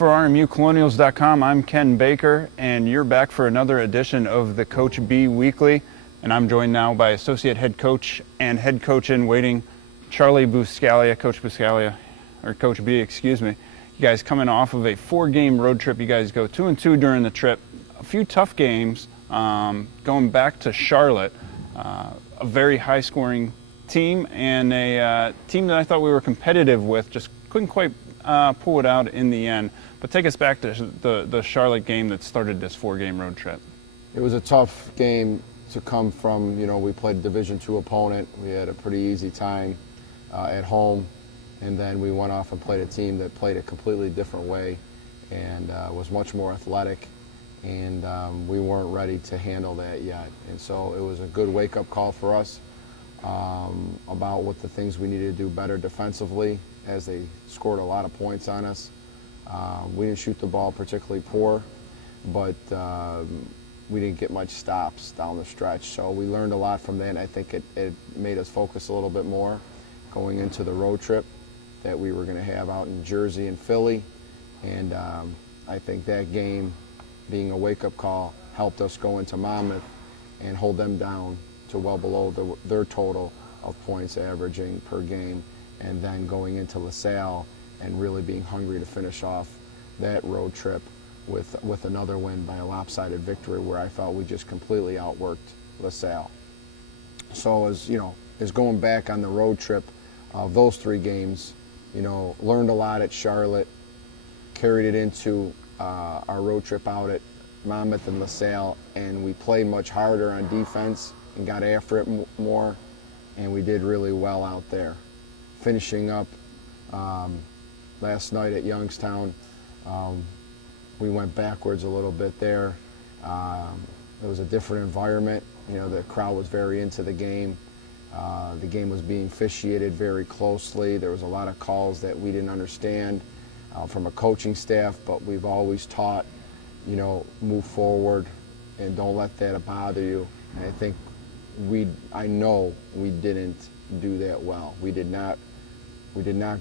For RMUColonials.com, I'm Ken Baker, and you're back for another edition of the Coach B Weekly. And I'm joined now by Associate Head Coach and Head Coach in Waiting, Charlie Buscaglia. Coach Buscaglia, or Coach B, excuse me. You guys coming off of a 4-game road trip. You guys go 2-2 during the trip. A few tough games, going back to Charlotte, a very high-scoring team, and a team that I thought we were competitive with, just couldn't quite pull it out in the end. But take us back to the Charlotte game that started this 4-game road trip. It was a tough game to come from. You know, we played a Division II opponent. We had a pretty easy time at home, and then we went off and played a team that played a completely different way and was much more athletic, and we weren't ready to handle that yet. And so it was a good wake-up call for us about what the things we needed to do better defensively, as they scored a lot of points on us. We didn't shoot the ball particularly poor, but we didn't get much stops down the stretch. So we learned a lot from that. I think it made us focus a little bit more going into the road trip that we were going to have out in Jersey and Philly. And I think that game, being a wake-up call, helped us go into Monmouth and hold them down to well below their total of points averaging per game, and then going into LaSalle and really being hungry to finish off that road trip with another win by a lopsided victory, where I felt we just completely outworked LaSalle. So as going back on the road trip of those 3 games, learned a lot at Charlotte, carried it into our road trip out at Monmouth and LaSalle, and we played much harder on defense and got after it more, and we did really well out there. Finishing up last night at Youngstown, we went backwards a little bit there. It was a different environment. The crowd was very into the game. The game was being officiated very closely. There was a lot of calls that we didn't understand from a coaching staff, but we've always taught, move forward and don't let that bother you. And I think I know we didn't do that well. We did not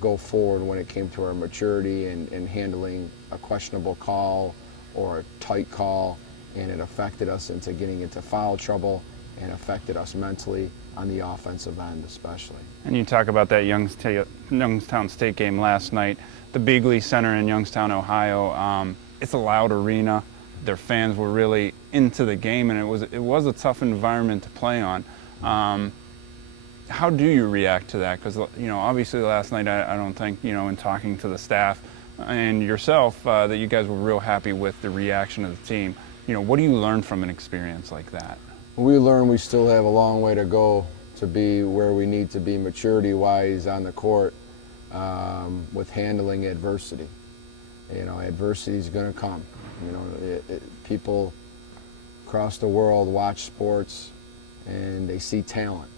go forward when it came to our maturity and handling a questionable call or a tight call, and it affected us into getting into foul trouble and affected us mentally on the offensive end especially. And you talk about that Youngstown State game last night, the Beagley Center in Youngstown, Ohio. It's a loud arena. Their fans were really into the game, and it was a tough environment to play on. How do you react to that? Because obviously last night I don't think in talking to the staff and yourself that you guys were real happy with the reaction of the team. What do you learn from an experience like that? We learn we still have a long way to go to be where we need to be maturity-wise on the court with handling adversity. Adversity is going to come. People across the world watch sports and they see talent.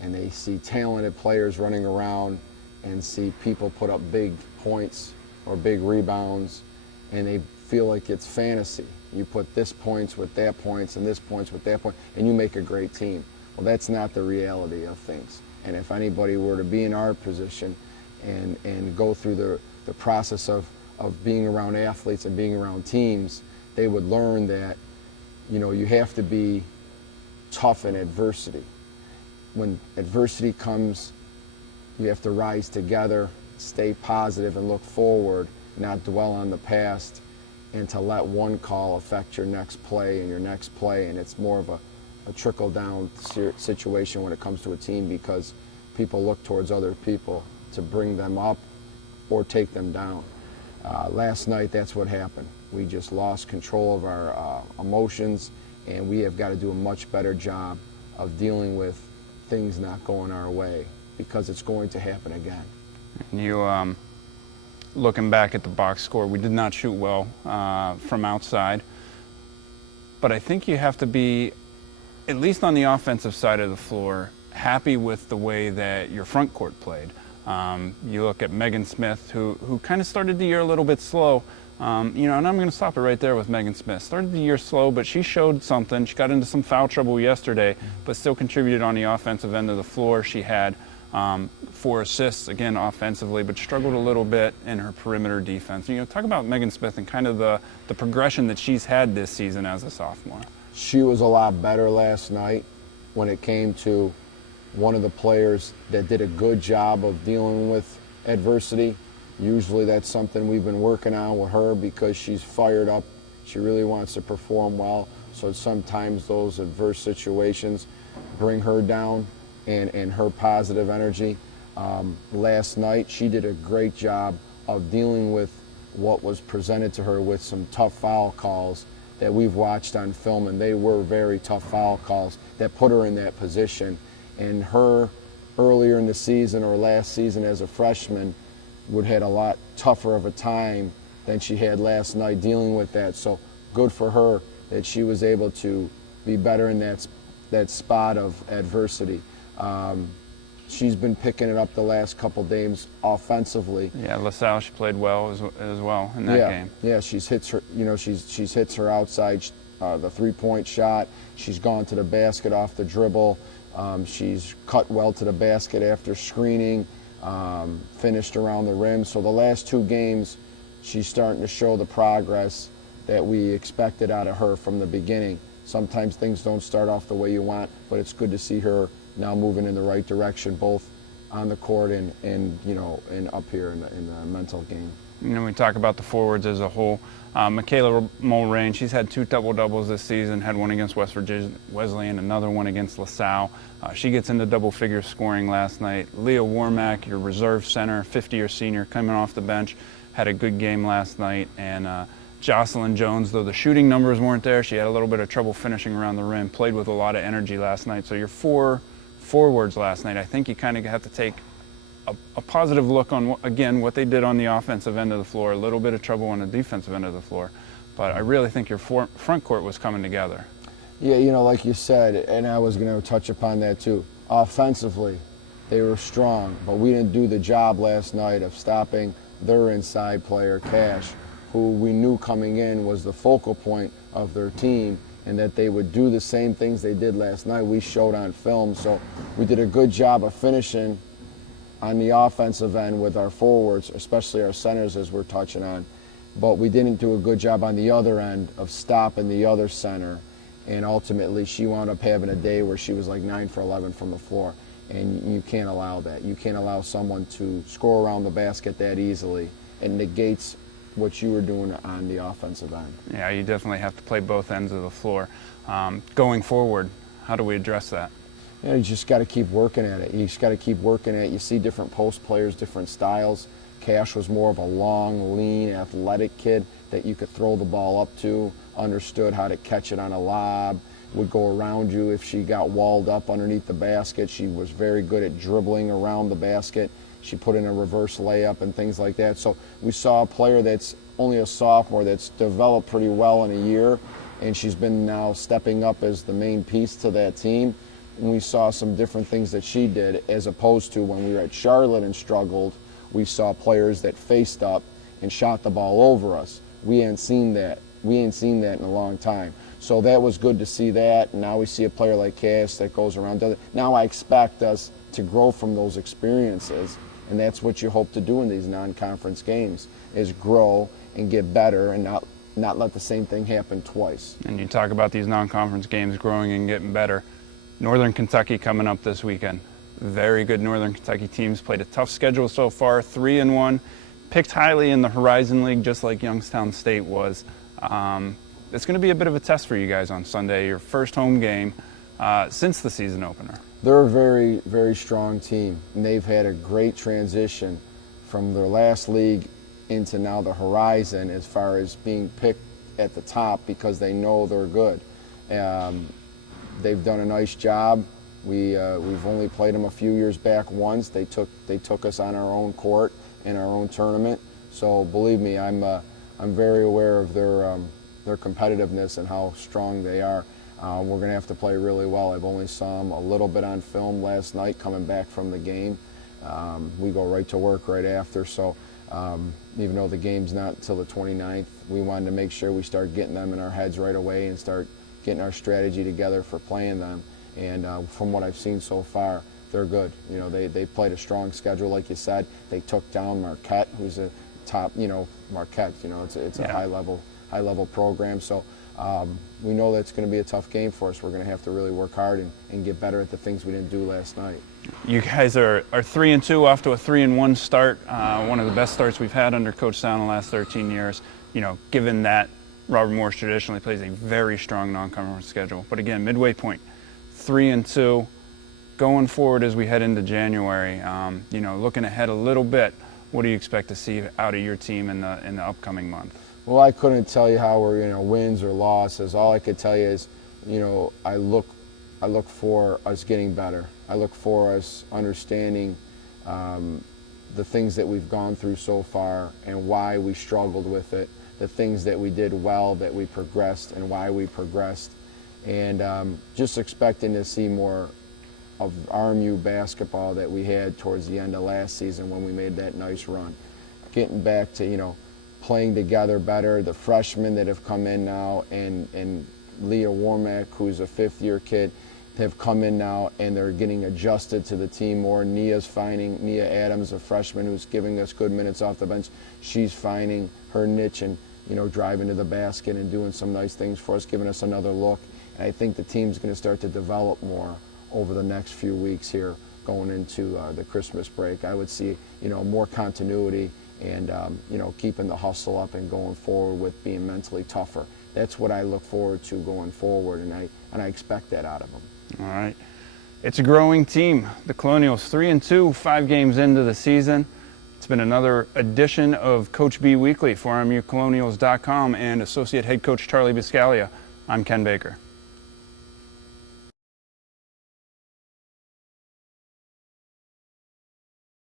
And they see talented players running around and see people put up big points or big rebounds, and they feel like it's fantasy. You put this points with that points and this points with that point, and you make a great team. Well, that's not the reality of things. And if anybody were to be in our position and go through the process of being around athletes and being around teams, they would learn that, you have to be tough in adversity. When adversity comes, you have to rise together, stay positive, and look forward, not dwell on the past, and to let one call affect your next play and your next play. And it's more of a trickle-down situation when it comes to a team, because people look towards other people to bring them up or take them down. Last night, that's what happened. We just lost control of our emotions, and we have got to do a much better job of dealing with things not going our way, because it's going to happen again. You, looking back at the box score, we did not shoot well from outside, but I think you have to be, at least on the offensive side of the floor, happy with the way that your front court played. You look at Megan Smith, who kind of started the year a little bit slow, and I'm going to stop it right there with Megan Smith. Started the year slow, but she showed something. She got into some foul trouble yesterday, but still contributed on the offensive end of the floor. She had 4 assists, again, offensively, but struggled a little bit in her perimeter defense. Talk about Megan Smith and kind of the progression that she's had this season as a sophomore. She was a lot better last night when it came to one of the players that did a good job of dealing with adversity. Usually that's something we've been working on with her because she's fired up. She really wants to perform well. So sometimes those adverse situations bring her down and her positive energy. Last night she did a great job of dealing with what was presented to her with some tough foul calls that we've watched on film, and they were very tough foul calls that put her in that position. And her, earlier in the season or last season as a freshman, would have had a lot tougher of a time than she had last night dealing with that. So good for her that she was able to be better in that spot of adversity. She's been picking it up the last couple games offensively. Yeah, LaSalle, she played well as well in that game. Yeah, she's hits her. She's hits her outside the 3-point shot. She's gone to the basket off the dribble. She's cut well to the basket after screening. Finished around the rim. So the last 2 games, she's starting to show the progress that we expected out of her from the beginning. Sometimes things don't start off the way you want, but it's good to see her now moving in the right direction, both on the court and up here in the mental game. We talk about the forwards as a whole. Michaela Mulrain, she's had 2 double-doubles this season, had one against West Virginia Wesleyan, another one against LaSalle. She gets into double-figure scoring last night. Leah Warmack, your reserve center, 50-year senior, coming off the bench, had a good game last night. And Jocelyn Jones, though the shooting numbers weren't there, she had a little bit of trouble finishing around the rim, played with a lot of energy last night. So your 4 forwards last night, I think you kind of have to take a positive look on, again, what they did on the offensive end of the floor, a little bit of trouble on the defensive end of the floor. But I really think your front court was coming together. Yeah, like you said, and I was going to touch upon that too. Offensively, they were strong, but we didn't do the job last night of stopping their inside player, Cash, who we knew coming in was the focal point of their team, and that they would do the same things they did last night. We showed on film, so we did a good job of finishing on the offensive end with our forwards, especially our centers, as we're touching on. But we didn't do a good job on the other end of stopping the other center. And ultimately, she wound up having a day where she was like 9 for 11 from the floor. And you can't allow that. You can't allow someone to score around the basket that easily. It negates what you were doing on the offensive end. Yeah, you definitely have to play both ends of the floor. Going forward, how do we address that? You just got to keep working at it. You just got to keep working at it. You see different post players, different styles. Cash was more of a long, lean, athletic kid that you could throw the ball up to, understood how to catch it on a lob, would go around you if she got walled up underneath the basket. She was very good at dribbling around the basket. She put in a reverse layup and things like that. So we saw a player that's only a sophomore that's developed pretty well in a year, and she's been now stepping up as the main piece to that team. And we saw some different things that she did, as opposed to when we were at Charlotte and struggled, we saw players that faced up and shot the ball over us. We hadn't seen that. We ain't seen that in a long time. So that was good to see that. And now we see a player like Cass that goes around. Now I expect us to grow from those experiences, and that's what you hope to do in these non-conference games, is grow and get better and not let the same thing happen twice. And you talk about these non-conference games growing and getting better. Northern Kentucky coming up this weekend. Very good Northern Kentucky teams. Played a tough schedule so far, 3-1. Picked highly in the Horizon League, just like Youngstown State was. It's going to be a bit of a test for you guys on Sunday, your first home game since the season opener. They're a very, very strong team, and they've had a great transition from their last league into now the Horizon as far as being picked at the top because they know they're good. They've done a nice job. We've only played them a few years back once. They took us on our own court in our own tournament. So believe me, I'm very aware of their competitiveness and how strong they are. We're going to have to play really well. I've only saw them a little bit on film last night coming back from the game. We go right to work right after. So even though the game's not until the 29th, we wanted to make sure we start getting them in our heads right away and start getting our strategy together for playing them. And from what I've seen so far, they're good. You know, they played a strong schedule, like you said. They took down Marquette, who's a top, Marquette. It's a Yeah. high level program. So we know that's going to be a tough game for us. We're going to have to really work hard and get better at the things we didn't do last night. You guys are 3-2, off to a 3-1 start. One of the best starts we've had under Coach Sal in the last 13 years. Given that Robert Morris traditionally plays a very strong non-conference schedule. But again, midway point, 3-2. Going forward as we head into January, looking ahead a little bit, what do you expect to see out of your team in the upcoming month? Well, I couldn't tell you how we're, wins or losses. All I could tell you is, I look for us getting better. I look for us understanding the things that we've gone through so far and why we struggled with it, the things that we did well, that we progressed, and why we progressed. And just expecting to see more of RMU basketball that we had towards the end of last season when we made that nice run. Getting back to, playing together better, the freshmen that have come in now, and Leah Warmack, who's a fifth-year kid, have come in now and they're getting adjusted to the team more. Nia Adams, a freshman who's giving us good minutes off the bench, she's finding her niche and driving to the basket and doing some nice things for us, giving us another look. And I think the team's going to start to develop more over the next few weeks here going into the Christmas break. I would see more continuity and keeping the hustle up and going forward with being mentally tougher. That's what I look forward to going forward, and I expect that out of them. All right. It's a growing team. The Colonials 3-2, 5 games into the season. It's been another edition of Coach B Weekly for RMUColonials.com and Associate Head Coach Charlie Biscaglia. I'm Ken Baker.